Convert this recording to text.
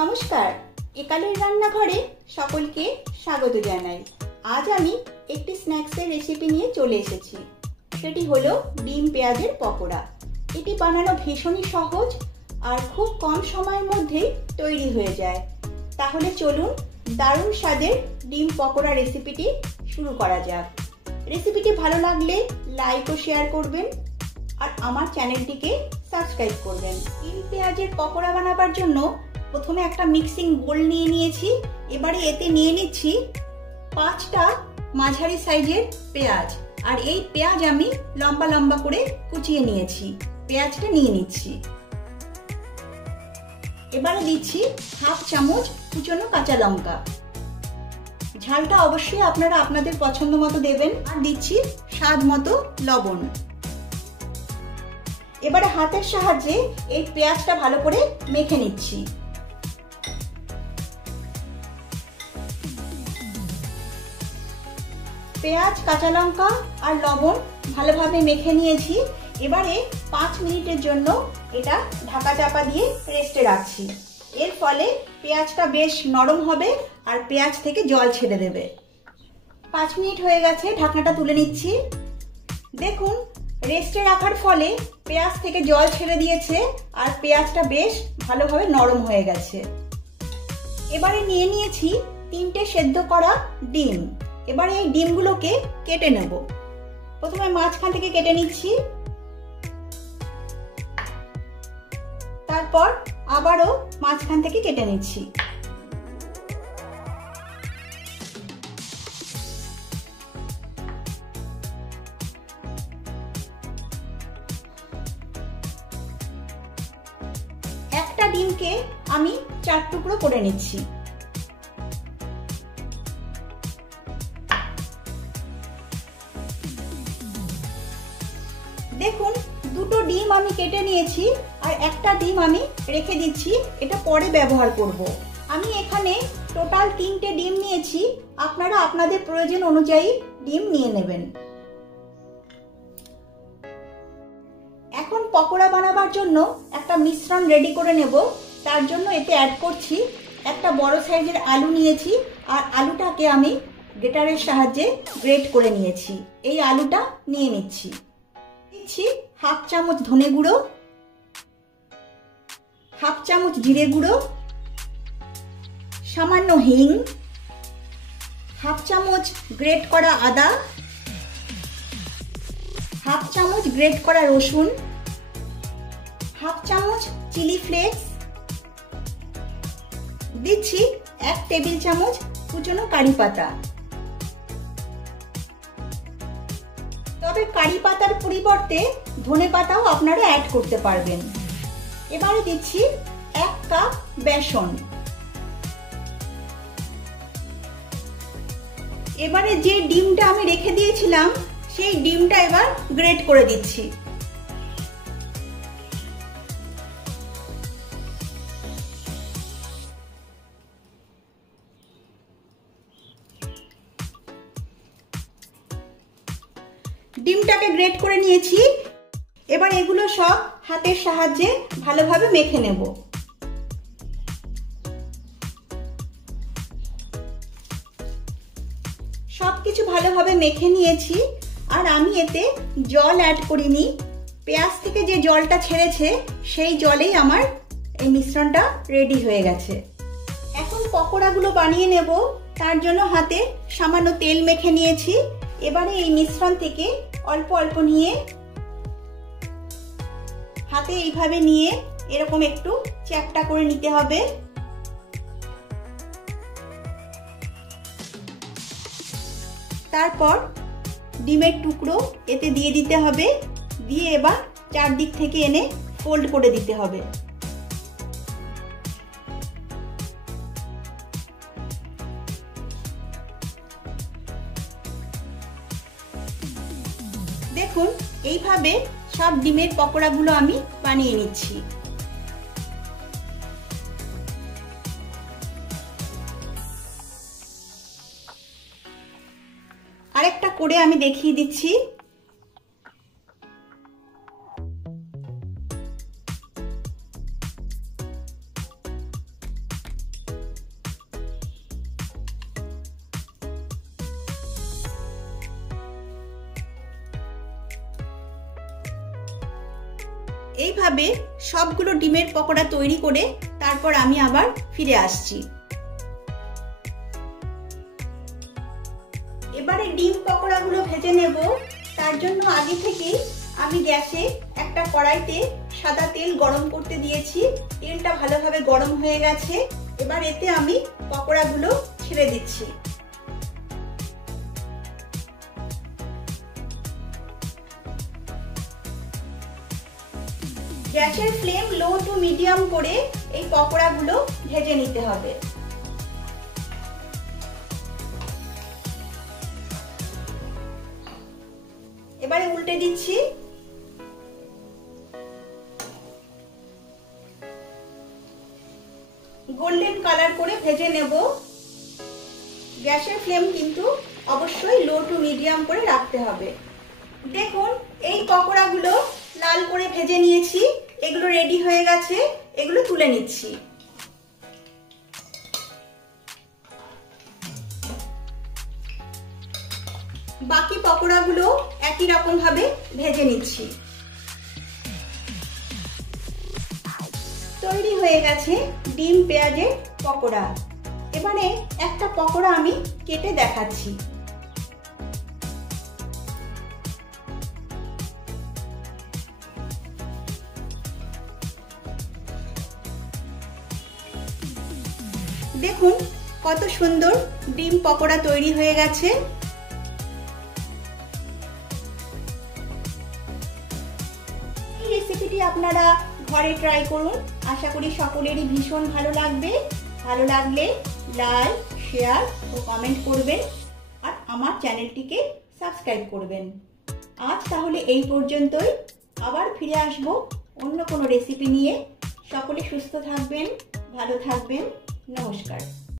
নমস্কার, একালের রান্নাঘরে সকলকে স্বাগত জানাই। আজ আমি একটি স্ন্যাক্সের রেসিপি নিয়ে চলে এসেছি। সেটি হলো ডিম পেঁয়াজের পকোড়া। এটি বানানো ভীষণই সহজ আর খুব কম সময়ের মধ্যেই তৈরি হয়ে যায়। তাহলে চলুন দারুণ স্বাদের ডিম পকোড়া রেসিপিটি শুরু করা যাক। রেসিপিটি ভালো লাগলে লাইক ও শেয়ার করবেন আর আমার চ্যানেলটিকে সাবস্ক্রাইব করবেন। ডিম পেঁয়াজের পকোড়া বানাবার জন্য প্রথমে একটা মিক্সিং বোল নিয়ে নিয়েছি। এবারে এতে নিয়ে নিচ্ছি 5টা মাঝারি সাইজের পেঁয়াজ, আর এই পেঁয়াজ আমি লম্বা লম্বা করে কুচিয়ে নিয়েছি। পেঁয়াজটা নিয়ে নিচ্ছি। এবারে দিচ্ছি হাফ চামচ কুচনো কাঁচা লঙ্কা। ঝালটা অবশ্যই আপনারা আপনাদের পছন্দ মতো দেবেন। আর দিচ্ছি স্বাদ মতো লবণ। এবারে হাতের সাহায্যে এই পেঁয়াজটা ভালো করে মেখে নিচ্ছি। পেঁয়াজ, কাঁচা লঙ্কা আর লবণ ভালোভাবে মেখে নিয়েছি। এবারে 5 মিনিটের জন্য এটা ঢাকা চাপা দিয়ে রেস্টে রাখছি। এর ফলে পেঁয়াজটা বেশ নরম হবে আর পেঁয়াজ থেকে জল ছেড়ে দেবে। 5 মিনিট হয়ে গেছে, ঢাকনাটা তুলে নিচ্ছি। দেখুন, রেস্টে রাখার ফলে পেঁয়াজ থেকে জল ছেড়ে দিয়েছে আর পেঁয়াজটা বেশ ভালোভাবে নরম হয়ে গেছে। এবারে নিয়ে নিয়েছি 3টে সেদ্ধ করা ডিম। এবারে এই ডিমগুলোকে কেটে নেব। প্রথমে মাঝখান থেকে কেটে নিচ্ছি, তারপর আবারও মাঝখান থেকে কেটে নিচ্ছি। একটা ডিমকে আমি 4 টুকরো করে নিচ্ছি। দেখুন, 2টো ডিম আমি কেটে নিয়েছি আর একটা ডিম আমি রেখে দিচ্ছি, এটা পরে ব্যবহার করব। আমি এখানে টোটাল 3টে ডিম নিয়েছি। আপনারা আপনাদের প্রয়োজন অনুযায়ী ডিম নিয়ে নেবেন। এখন পকোড়া বানাবার জন্য একটা মিশ্রণ রেডি করে নেব। তার জন্য এতে অ্যাড করছি একটা বড় সাইজের আলু নিয়েছি আর আলুটাকে আমি গ্রেটারের সাহায্যে গ্রেট করে নিয়েছি। এই আলুটা নিয়ে নিচ্ছি। দিচ্ছি হাফ চামচ ধনে গুঁড়ো, হাফ চামচ জিরে গুঁড়ো, সামান্য হিং, হাফ চামচ গ্রেট করা আদা, হাফ চামচ গ্রেট করা রসুন, হাফ চামচ চিলি ফ্লেক্স, দিচ্ছি 1 টেবিল চামচ কুচনো কারি পাতা। তবে কারি পাতার পরিবর্তে ধনে পাতাও আপনারা অ্যাড করতে পারবেন। এবারে দিচ্ছি 1 কাপ বেসন। এবারে যে ডিমটা আমি রেখে দিয়েছিলাম সেই ডিমটা এবার গ্রেট করে দিচ্ছি। ডিমটাকে গ্রেট করে নিয়েছি। এবার এগুলো সব হাতের সাহায্যে ভালোভাবে মেখে নেব। সবকিছু ভালোভাবে মেখে নিয়েছি আর আমি এতে জল অ্যাড করিনি। পেঁয়াজ থেকে যে জলটা ছেড়েছে সেই জলেই আমার এই মিশ্রণটা রেডি হয়ে গেছে। এখন পকোড়াগুলো বানিয়ে নেব। তার জন্য হাতে সামান্য তেল মেখে নিয়েছি। এবারে এই মিশ্রণ থেকে অল্প অল্প নিয়ে হাতে এইভাবে নিয়ে এরকম একটু চ্যাপ্টা করে নিতে হবে। তারপর ডিমের টুকরো এতে দিয়ে দিতে হবে। দিয়ে এবার চারদিক থেকে এনে ফোল্ড করে দিতে হবে। দেখুন, এইভাবে সব ডিমের পকোড়াগুলো আমি বানিয়ে নিচ্ছি। আরেকটা করে আমি দেখিয়ে দিচ্ছি। এইভাবে সবগুলো ডিমের পকোড়া তৈরি করে তারপর আমি আবার ফিরে আসছি। এবারে ডিম পকোড়াগুলো ভেজে নেব। তার জন্য আগে থেকেই আমি গ্যাসে একটা কড়াইতে সাদা তেল গরম করতে দিয়েছি। তেলটা ভালোভাবে গরম হয়ে গেছে। এবার এতে আমি পকোড়াগুলো ছেড়ে দিচ্ছি। গ্যাসের ফ্লেম লো টু মিডিয়াম করে এই পকোড়াগুলো ভেজে নিতে হবে। এবারে উল্টে দিচ্ছি। গোল্ডেন কালার করে ভেজে নেব। গ্যাসের ফ্লেম কিন্তু অবশ্যই লো টু মিডিয়াম করে রাখতে হবে। দেখুন এই পকোড়াগুলো লাল করে ভেজে নিয়েছি। এগুলো রেডি হয়ে গেছে। এগুলো তুলে নিচ্ছি। বাকি পকোড়াগুলো একই রকম ভাবে ভেজে নিচ্ছি। তৈরি হয়ে গেছে ডিম পেঁয়াজের পকোড়া। এবারে একটা পকোড়া আমি কেটে দেখাচ্ছি। দেখুন কত সুন্দর ডিম পকোড়া তৈরি হয়ে গেছে। এই রেসিপিটি আপনারা ঘরে ট্রাই করুন। আশা করি সকলেরই ভীষণ ভালো লাগবে। ভালো লাগলে লাইক, শেয়ার ও কমেন্ট করবেন আর আমার চ্যানেলটিকে সাবস্ক্রাইব করবেন। আজ তাহলে এই পর্যন্তই। আবার ফিরে আসব অন্য কোনো রেসিপি নিয়ে। সকলে সুস্থ থাকবেন, ভালো থাকবেন। নমস্কার।